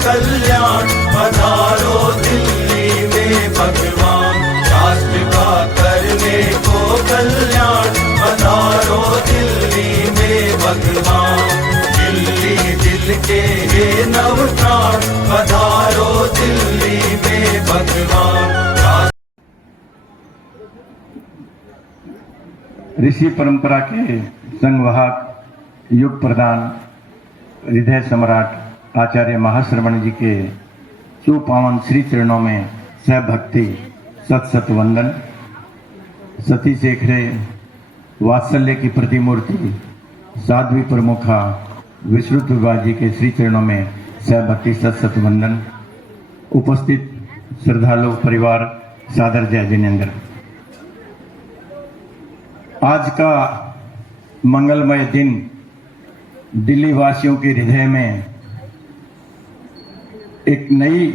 कल्याण, पधारो दिल्ली में भगवान, राष्ट्र का करने को कल्याण, पधारो दिल्ली में भगवान, दिल्ली दिल के ये नवप्राण, पधारो दिल्ली में भगवान। ऋषि परंपरा के संघवाहक, युग प्रधान, हृदय सम्राट आचार्य महाश्रवण जी के सुपावन श्री चरणों में सहभक्ति सत सत वंदन। सती शेखरे वात्सल्य की प्रतिमूर्ति साध्वी प्रमुखा विश्रुत विभा जी के श्री चरणों में सहभक्ति सत सत वंदन। उपस्थित श्रद्धालु परिवार, सादर जय जिनेन्द्र। आज का मंगलमय दिन दिल्ली वासियों के हृदय में एक नई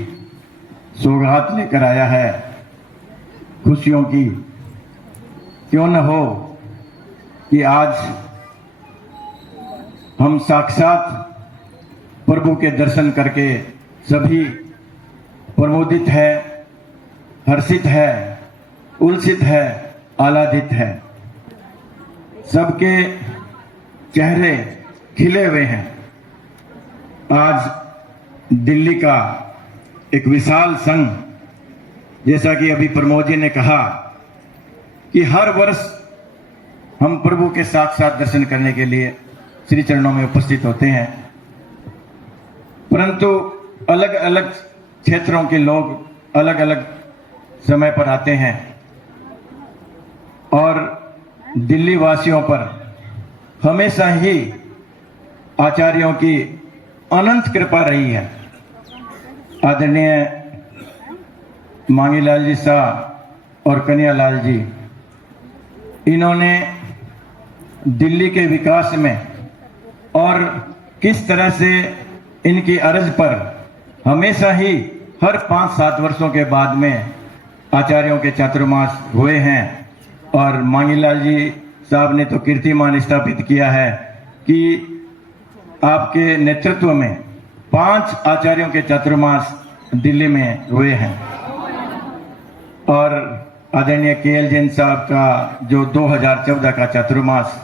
सौगात लेकर आया है, खुशियों की। क्यों न हो कि आज हम साक्षात प्रभु के दर्शन करके सभी प्रमोदित है, हर्षित है, उल्सित है, आह्लादित है। सबके चेहरे खिले हुए हैं। आज दिल्ली का एक विशाल संघ, जैसा कि अभी प्रमोद जी ने कहा कि हर वर्ष हम प्रभु के साक्षात दर्शन करने के लिए श्री चरणों में उपस्थित होते हैं, परंतु अलग अलग क्षेत्रों के लोग अलग अलग समय पर आते हैं और दिल्ली वासियों पर हमेशा ही आचार्यों की अनंत कृपा रही है। आदरणीय मांगीलाल जी साहब और कन्हैयालाल जी, इन्होंने दिल्ली के विकास में और किस तरह से इनकी अर्ज पर हमेशा ही हर 5-7 वर्षों के बाद में आचार्यों के चातुर्मास हुए हैं। और मांगीलाल जी साहब ने तो कीर्तिमान स्थापित किया है कि आपके नेतृत्व में 5 आचार्यों के चातुर्मास दिल्ली में हुए हैं। और आदरणीय KL जैन साहब का जो 2014 का चातुर्मास,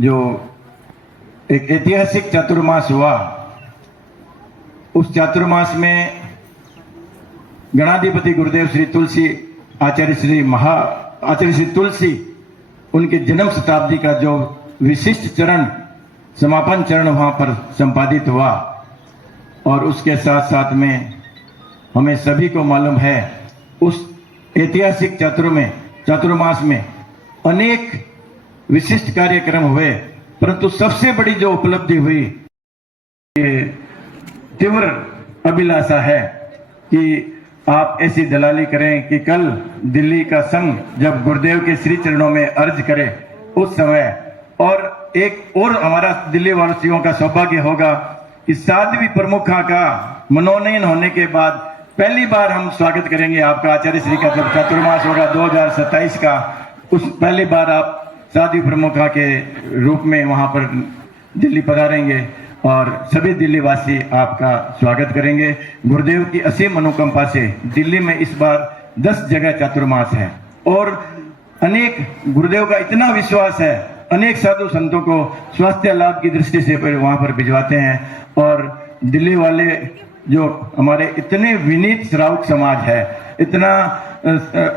जो एक ऐतिहासिक चातुर्मास हुआ, उस चातुर्मास में गणाधिपति गुरुदेव श्री तुलसी आचार्य श्री तुलसी, उनके जन्म शताब्दी का जो विशिष्ट चरण, समापन चरण वहां पर संपादित हुआ। और उसके साथ साथ में हमें सभी को मालूम है उस ऐतिहासिक चातुर्मास में अनेक विशिष्ट कार्यक्रम हुए, परंतु सबसे बड़ी जो उपलब्धि हुई, ये तीव्र अभिलाषा है कि आप ऐसी दलाली करें कि कल दिल्ली का संघ जब गुरुदेव के श्री चरणों में अर्ज करे उस समय, और एक और हमारा दिल्ली वासियों का सौभाग्य होगा कि साध्वी प्रमुखा का मनोनयन होने के बाद पहली बार हम स्वागत करेंगे आपका। आचार्य श्री का जब चातुर्मास होगा 2027 का, उस पहली बार आप साध्वी प्रमुखा के रूप में वहां पर दिल्ली पधारेंगे और सभी दिल्ली वासी आपका स्वागत करेंगे। गुरुदेव की असीम अनुकंपा से दिल्ली में इस बार 10 जगह चातुर्मास है और अनेक गुरुदेव का इतना विश्वास है, अनेक साधु संतों को स्वास्थ्य लाभ की दृष्टि से वहां पर भिजवाते हैं। और दिल्ली वाले जो हमारे इतने विनीत श्रावक समाज है, इतना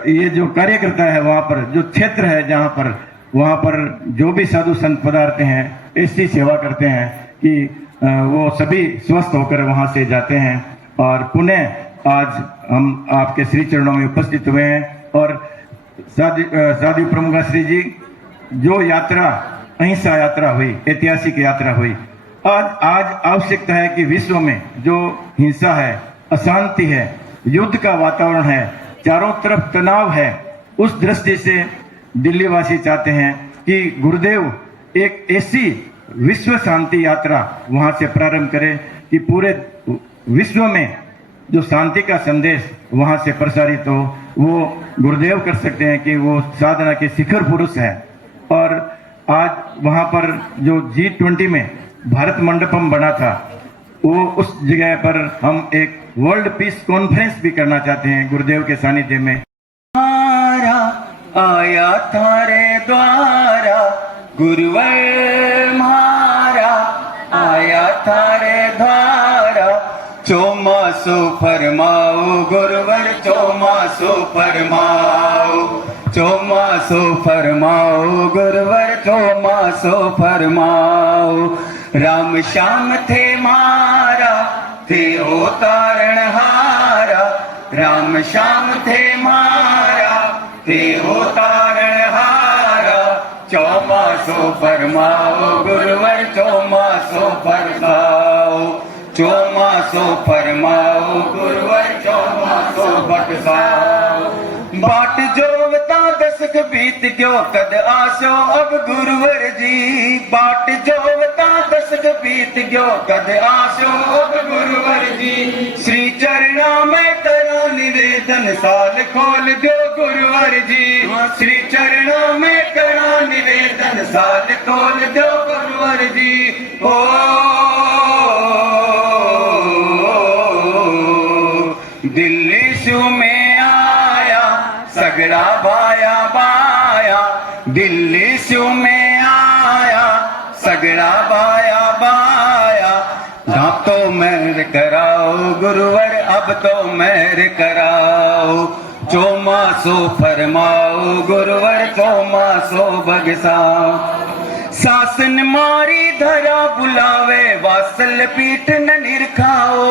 ये जो कार्यकर्ता है, वहां पर जो क्षेत्र है जहां पर, वहां पर जो भी साधु संत पधारते हैं ऐसी सेवा करते हैं कि वो सभी स्वस्थ होकर वहां से जाते हैं। और पुनः आज हम आपके श्री चरणों में उपस्थित हुए हैं और साध्वी प्रमुखा श्री जी जो यात्रा, अहिंसा यात्रा हुई, ऐतिहासिक यात्रा हुई, आज आवश्यकता है कि विश्व में जो हिंसा है, अशांति है, युद्ध का वातावरण है, चारों तरफ तनाव है, उस दृष्टि से दिल्ली वासी चाहते हैं कि गुरुदेव एक ऐसी विश्व शांति यात्रा वहां से प्रारंभ करें कि पूरे विश्व में जो शांति का संदेश वहां से प्रसारित हो। वो गुरुदेव कर सकते हैं कि वो साधना के शिखर पुरुष हैं। और आज वहां पर जो G20 में भारत मंडपम बना था, वो उस जगह पर हम एक वर्ल्ड पीस कॉन्फ्रेंस भी करना चाहते हैं गुरुदेव के सानिध्य में। हमारा आया थारे द्वारा गुरुवर म्हारा आया थारे द्वारा, चौमासो फरमाओ गुरुवर चौमासो फरमाओ, चौमासो फरमाओ गुरुवर चौमासो फरमाओ। राम श्याम थे मारा थे हो तारण हारा, राम श्याम थे मारा थे हो तारण हारा, चौमासो फरमाओ गुरुवर चौमासो फरमाओ, चौमासो फरमाओ गुरुवर चौमासो बरसाओ। बाट जोवता दशक बीत गयो कद आसो अब गुरुवर जी, बाट जोवता दशक बीत गयो कद आसो अब गुरुवर जी। श्री चरणा में करो निवेदन साल खोल दो गुरुवर जी, श्री चरणा में करो निवेदन साल खोल दो गुरुवर जी। ओ दिल्ली शू में आया सगड़ा बाया बाया, दिल्ली शू में आया सगड़ा बाया बाया। अब तो मेहर कराओ गुरुवर अब तो मेहर कराओ, चौमासो फरमाओ गुरुवर चौमासो बगसाओ। शासन मारी धरा बुलावे वासल पीठ न निरखाओ,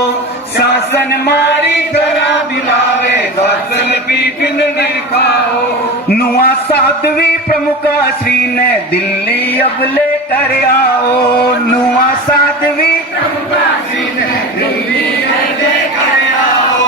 शासन मारी धरा बुलावे वासल पीठ न निरखाओ। नुआ साध्वी प्रमुखा श्री ने दिल्ली अब लेकर आओ, नुआ साध्वी प्रमुखा श्री ने दिल्ली लेकर आओ।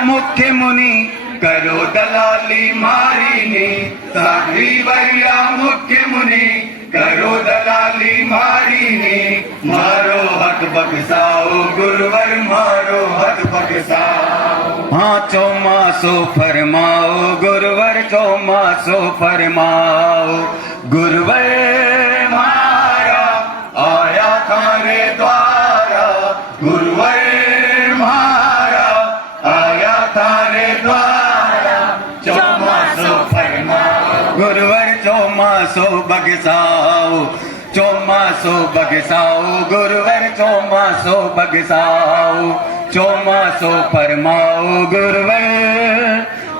मुख्य मुनि करो दलाली मारीनी, साध्वी वर्या मुख्य मुनि करो दलाली मारीनी। मारो हक बगसाओ गुरुवर मारो हक बगसाओ। हाँ चौमासो फरमाओ गुरुवर चौमासो फरमाओ, गुरुवर मारा आया थारे द्वारा, गुरुवर मारा आया थारे द्वारा, चौमासो फरमाओ गुरुवर चौमासो बगसाओ, चौमासो बगसाओ गुरुवर चौमासो बगसाओ, चौमासो फरमाओ गुरुवर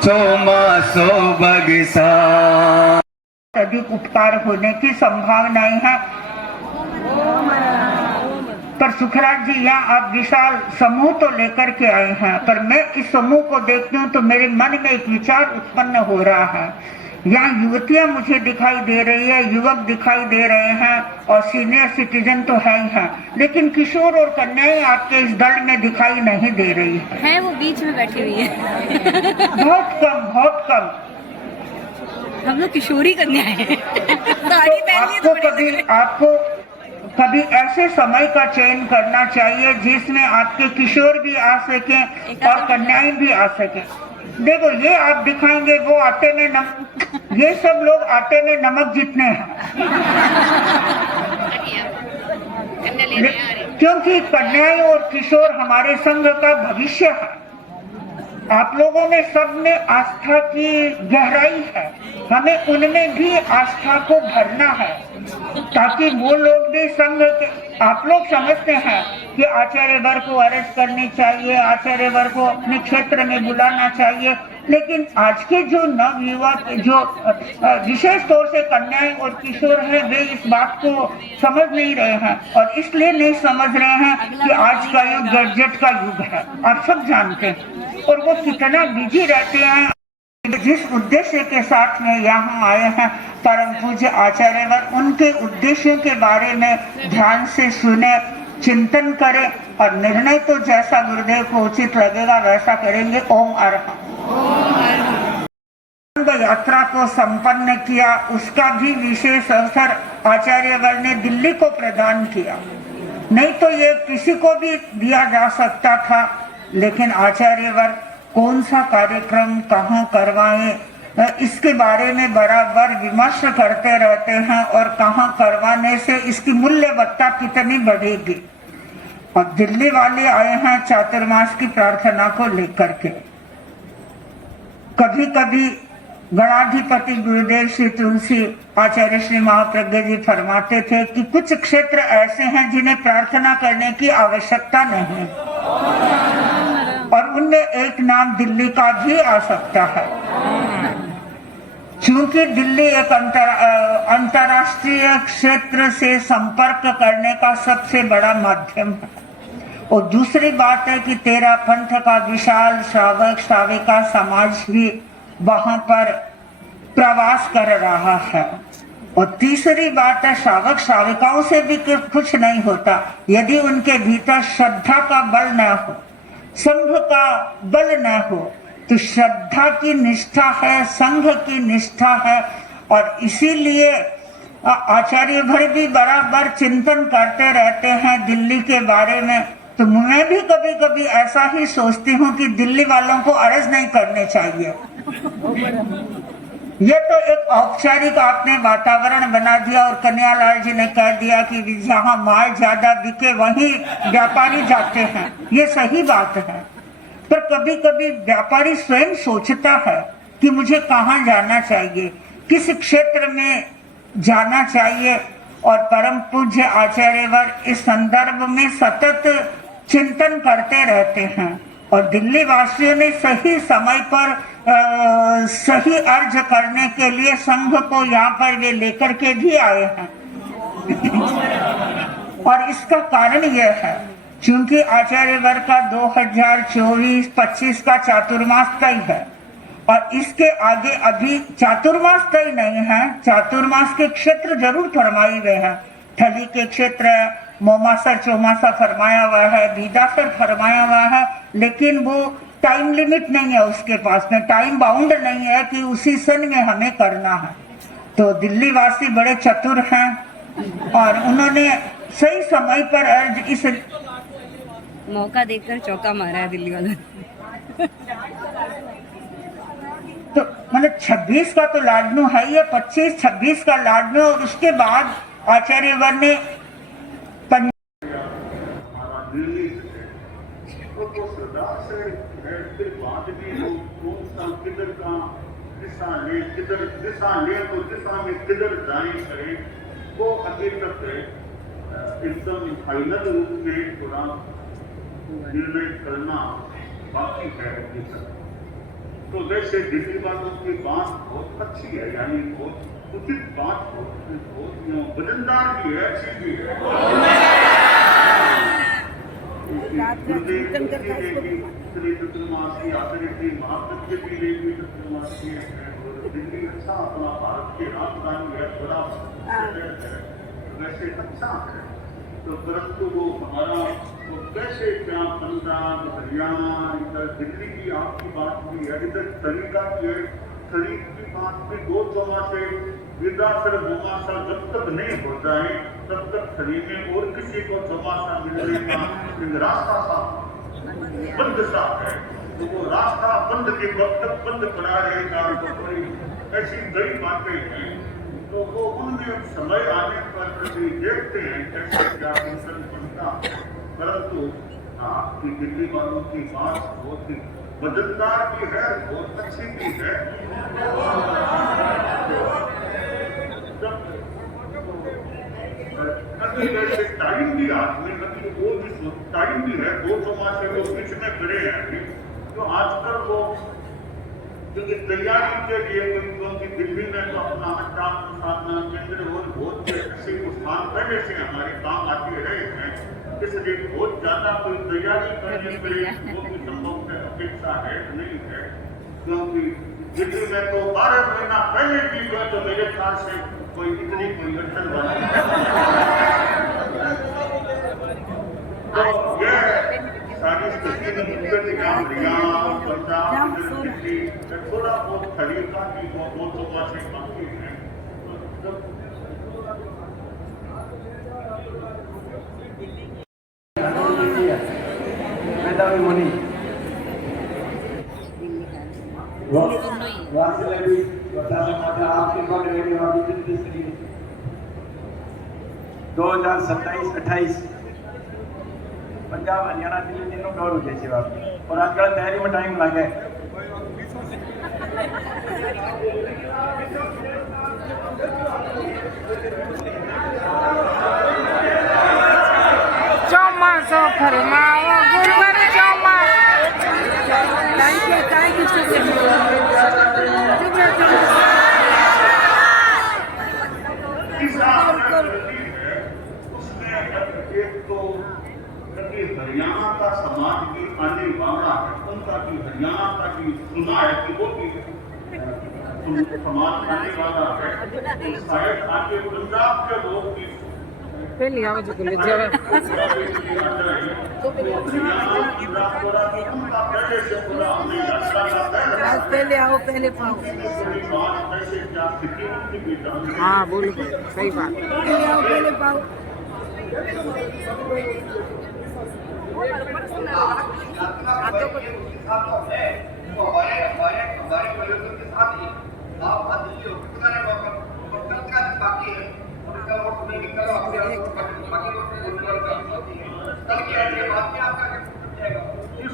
चौमासो बगसाओ। अधिक उपकार होने की संभावनाएं हैं। पर सुखराज जी यहाँ आप विशाल समूह तो लेकर के आए हैं, पर मैं इस समूह को देखती हूँ तो मेरे मन में एक विचार उत्पन्न हो रहा है। यहाँ युवतियाँ मुझे दिखाई दे रही है, युवक दिखाई दे रहे हैं और सीनियर सिटीजन तो है ही हैं, लेकिन किशोर और कन्याएं आपके इस दल में दिखाई नहीं दे रही है। वो बीच में बैठी हुई है। बहुत कम, बहुत कम। हम लोग किशोरी कन्याएं हैं। तो आपको कभी ऐसे समय का चयन करना चाहिए जिसमें आपके किशोर भी आ सके और कन्याएं भी आ सके। देखो ये आप दिखाएंगे वो आटे में नमक, ये सब लोग आटे में नमक जितने हैं। क्योंकि कन्याएं और किशोर हमारे संघ का भविष्य है। आप लोगों में सब में आस्था की गहराई है, हमें उनमें भी आस्था को भरना है ताकि वो लोग भी संघ के। आप लोग समझते हैं कि आचार्य वर्ग को अरेस्ट करनी चाहिए, आचार्य वर्ग को अपने क्षेत्र में बुलाना चाहिए, लेकिन आज के जो नवयुवक जो विशेष तौर से कन्याएं और किशोर हैं वे इस बात को समझ नहीं रहे हैं, और इसलिए नहीं समझ रहे हैं कि आज का युग गैजेट का युग है, आप सब जानते हैं, और वो कितना बिजी रहते हैं। जिस उद्देश्य के साथ में यहाँ आए हैं परम पूज्य आचार्यवर, उनके उद्देश्यों के बारे में ध्यान से सुने, चिंतन करें और निर्णय तो जैसा गुरुदेव को उचित लगेगा वैसा करेंगे। ओम अरहम। यात्रा को संपन्न किया, उसका भी विशेष अवसर आचार्यवर ने दिल्ली को प्रदान किया। नहीं तो ये किसी को भी दिया जा सकता था, लेकिन आचार्यवर कौन सा कार्यक्रम कहाँ करवाएं इसके बारे में बराबर विमर्श करते रहते हैं और कहाँ करवाने से इसकी मूल्यवत्ता कितनी बढ़ेगी। और दिल्ली वाले आए हैं चातुर्मास की प्रार्थना को लेकर के। कभी कभी गणाधिपति गुरुदेव श्री तुलसी आचार्य श्री महाप्रज्ञ जी फरमाते थे कि कुछ क्षेत्र ऐसे हैं जिन्हें प्रार्थना करने की आवश्यकता नहीं, और उनमें एक नाम दिल्ली का भी आ सकता है। चूंकि दिल्ली एक अंतर्राष्ट्रीय क्षेत्र से संपर्क करने का सबसे बड़ा माध्यम है। और दूसरी बात है कि तेरा पंथ का विशाल श्रावक श्राविका समाज भी वहां पर प्रवास कर रहा है। और तीसरी बात है, श्रावक श्राविकाओं से भी कुछ नहीं होता यदि उनके भीतर श्रद्धा का बल न हो, संघ का बल न हो। तो श्रद्धा की निष्ठा है, संघ की निष्ठा है। और इसीलिए आचार्य भर भी बराबर चिंतन करते रहते हैं दिल्ली के बारे में। तो मैं भी कभी कभी ऐसा ही सोचती हूँ कि दिल्ली वालों को अर्ज नहीं करने चाहिए। ये तो एक औपचारिक आपने वातावरण बना दिया और कन्हैयालाल जी ने कह दिया कि जहाँ माल ज्यादा बिके वहीं व्यापारी जाते हैं। ये सही बात है, पर कभी कभी व्यापारी स्वयं सोचता है कि मुझे कहाँ जाना चाहिए, किस क्षेत्र में जाना चाहिए। और परम पूज्य आचार्यवर इस संदर्भ में सतत चिंतन करते रहते हैं। और दिल्ली वासियों ने सही समय पर सही अर्ज करने के लिए संघ को यहाँ पर वे लेकर के भी आए हैं। और इसका कारण यह है क्योंकि आचार्यवर का 2024-25 का चातुर्मास तय है। और इसके आगे अभी चातुर्मास तय नहीं है। चातुर्मास के क्षेत्र जरूर फरमाए गए हैं। थली के क्षेत्र मोमासर चौमासा फरमाया हुआ है, बीदासर फरमाया हुआ है, लेकिन वो टाइम लिमिट नहीं है उसके पास में, टाइम बाउंड नहीं है कि उसी सन में हमें करना है। तो दिल्ली वासी बड़े चतुर हैं और उन्होंने सही समय पर अर्ज इस मौका देखकर चौका मारा है दिल्ली वालों। तो मतलब 26 का तो लाडनू है, ये 25-26 का लाडनू। और उसके बाद आचार्यवर ने दिल्ली तो सरदार से बैठते बाद भी लोग कौन सा किधर का दिशा ले, किधर दिशा ले तो दिशा में किधर जाए करें, वो अभी तक एकदम फाइनल रूप में थोड़ा निर्णय करना बाकी है अभी तक। तो वैसे दिल्ली वालों की बात बहुत अच्छी है, यानी बहुत उचित बात, बहुत वजनदार भी है, अच्छी भी है। श्री चतुर्मास की आचार्य श्री महाप्रज्ञ जी ने भी चतुर्मास किए हैं और दिल्ली अच्छा अपना भारत की राजधानी है, बड़ा वैसे अच्छा है। तो परंतु वो हमारा वो कैसे क्या पंजाब हरियाणा इधर दिल्ली की आपकी बात हुई है, इधर तरीका की है, शरीर की बात भी 2 चौमासे विदासर मोमासा जब तक नहीं हो जाए तब तक शरीर में और किसी को चौमासा मिलने का रास्ता सा बंद सा है। तो वो रास्ता बंद के वक्त तक बंद पड़ा रहेगा। तो कोई ऐसी कई बातें हैं, तो वो उनमें समय आने पर भी देखते हैं कैसे क्या चिंतन बनता। परंतु आपकी दिल्ली वालों की बात बहुत ही वजनदार भी है, बहुत अच्छी भी है। वैसे टाइम भी आदमी कभी वो भी टाइम भी है, 2 चौमासे लोग बीच में खड़े हैं। तो आजकल वो क्योंकि तैयारी के लिए क्योंकि दिल्ली में तो अपना अट्टा साधना केंद्र और बहुत ऐसे स्थान पहले से हमारे काम आते रहे हैं, इसलिए बहुत ज्यादा कोई तैयारी करने के लिए वो भी संभव है, अपेक्षा है नहीं है। क्योंकि दिल्ली में तो 12 महीना पहले की गए तो मेरे ख्याल से कोई इतनी कोई अड़चन तो ये सारी स्थिति में हरियाणा और पंजाब दिल्ली थोड़ा बहुत तरीका की वो 2 चौमासे बाकी है। वास्तव में 2027-28 पंजाब हरियाणा दिल्ली तीनों कवर हो जाए बात और आजकल तैयारी में टाइम लगे। ચોમાસો ફરમાવો ગુરુવાર ચોમાસ થેન્ક हरियाणा का समाज की आने वाला है उनका भी हरियाणा का भी सुना है कि वो भी समाज आने वाला है। शायद आगे पंजाब के लोग भी પેલી આવો જો લે જેવા पहले आओ पहले पाओ। हाँ बोलो सही बात पहले आओ पहले पाओ।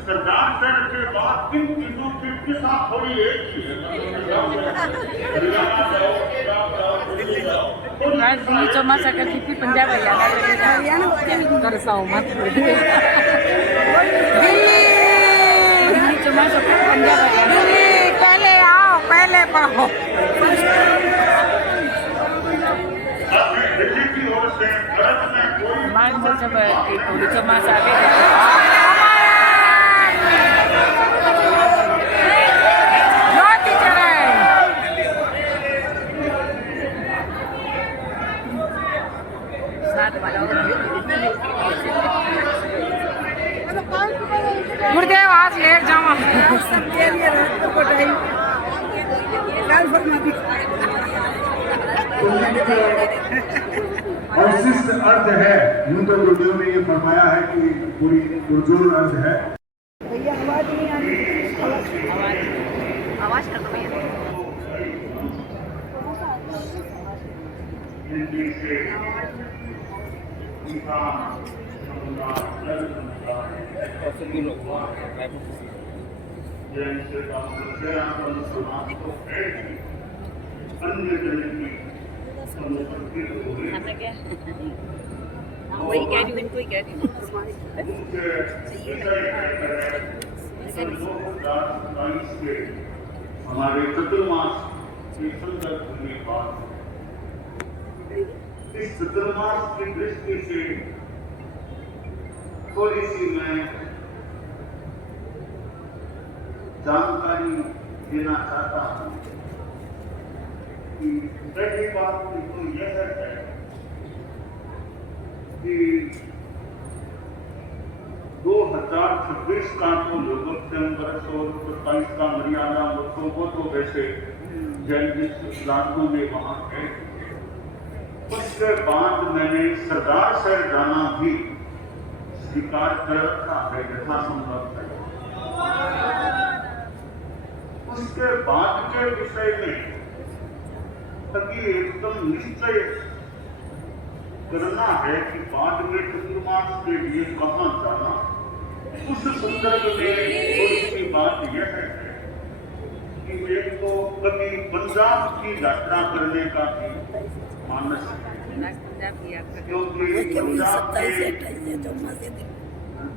सरदार सर के बाद किन चीजों की किसान थोड़ी एक ही है। दिल्ली ચોમાસા કરતી પંજાબ હરિયાણા કરસાઓ મત દિલ્હી ચોમાસા પંજાબ હરિયાણા पहले आओ पहले पाओ। दिल्ली की ओर से भारत में कोई थोड़ी ચોમાસા आगे गुरुदेव आज लेट जावा अवशिष्ट अर्थ है। यूं तो गुरुदेव ने ये फरमाया है कि पूरी पुरजोर अर्थ है। आवाज कर दो भैया। दिल्ली से इंसान अन्य जगह की संपत्ति हो गई। क्या वही कह रही हूँ इनको ही कह रही हूँ। 2027 के हमारे चतुर्मास के संदर्भ में बात इस चतुर्मास की दृष्टि से थोड़ी सी मैं जानकारी देना चाहता हूँ कि पहली बात तो यह है कि 2026 का तो लोकोत्सव वर्ष और 27 का मर्यादा वर्षों को तो वैसे जैन लागू में वहां है। उसके बाद मैंने सरदार सर जाना भी स्वीकार कर रखा है यथासंभव है। उसके बाद के विषय में तभी एकदम निश्चय करना है कि बाद में चतुर्मास के लिए कहां जाना। उस संदर्भ में थोड़ी सी बात यह है कि एक तो कभी पंजाब की यात्रा करने का भी मानस है, क्योंकि पंजाब के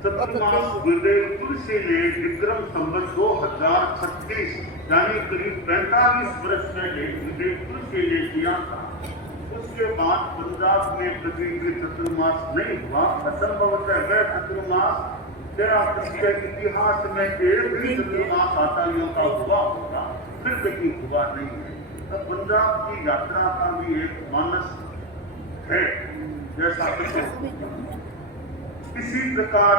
चतुर्मास गुरुदेव से ले विक्रम संवत 2036 यानी करीब 45 वर्ष पहले गुरुदेव से ले किया था। उसके बाद पंजाब में कभी भी चतुर्मास नहीं हुआ। असंभवतः वह चतुर्मास तेरा के इतिहास में एक भी चतुर्मास आचार्यों का हुआ होगा, फिर कभी हुआ नहीं है। तो पंजाब की यात्रा का भी एक मानस है। जैसा इसी प्रकार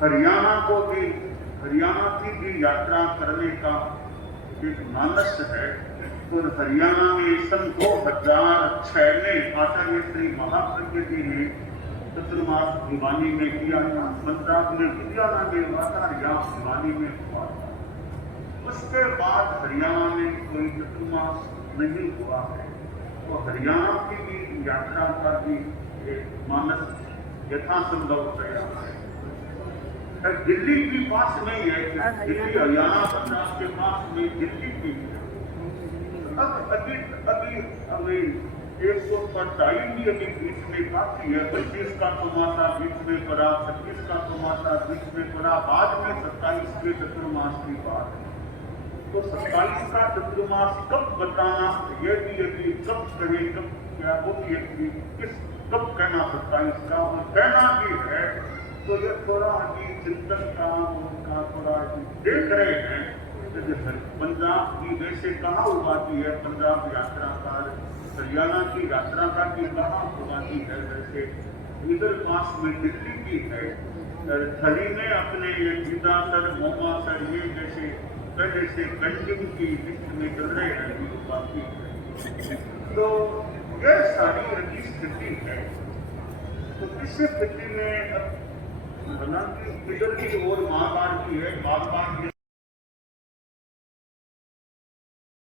हरियाणा की भी यात्रा करने का एक मानस है। और हरियाणा में सन 2006 में आचार्य श्री महाप्रज्ञ जी ने चतुर्मास भिवानी में किया था। पंजाब में विद्याना में हुआ था, हरियाणा भिवानी में हुआ था। उसके बाद हरियाणा में कोई चतुर्मास नहीं हुआ है। तो हरियाणा की भी यात्रा का भी ये मानस यथासंभव प्रयास है। दिल्ली भी पास में है, दिल्ली हरियाणा पंजाब के पास में दिल्ली भी है। अब अभी 127 भी अभी बीच में काफी है। 25 का तमाशा बीच में पड़ा, 26 का तमाशा बीच में पड़ा, बाद में 27 के चतुर्मास की बात है। तो 27 का चतुर्मास कब बताना, ये भी अभी कब कहे, कब क्या वो भी किस कब कहना 27 का, और कहना भी है तो ये थोड़ा अभी चिंतन का उनका थोड़ा देख रहे हैं। पंजाब की वैसे कहाँ उगाती है, पंजाब यात्रा का, हरियाणा की यात्रा का भी कहाँ उगाती है, वैसे इधर पास में दिल्ली की है। थली में अपने ये गीता सर, मोमा सर, ये जैसे पहले से पेंटिंग की लिस्ट में चल रहे हैं, उगाती है। तो यह सारी अभी स्थिति है। तो इस स्थिति में हालांकि इधर की ओर महाभारत की है, महाभारत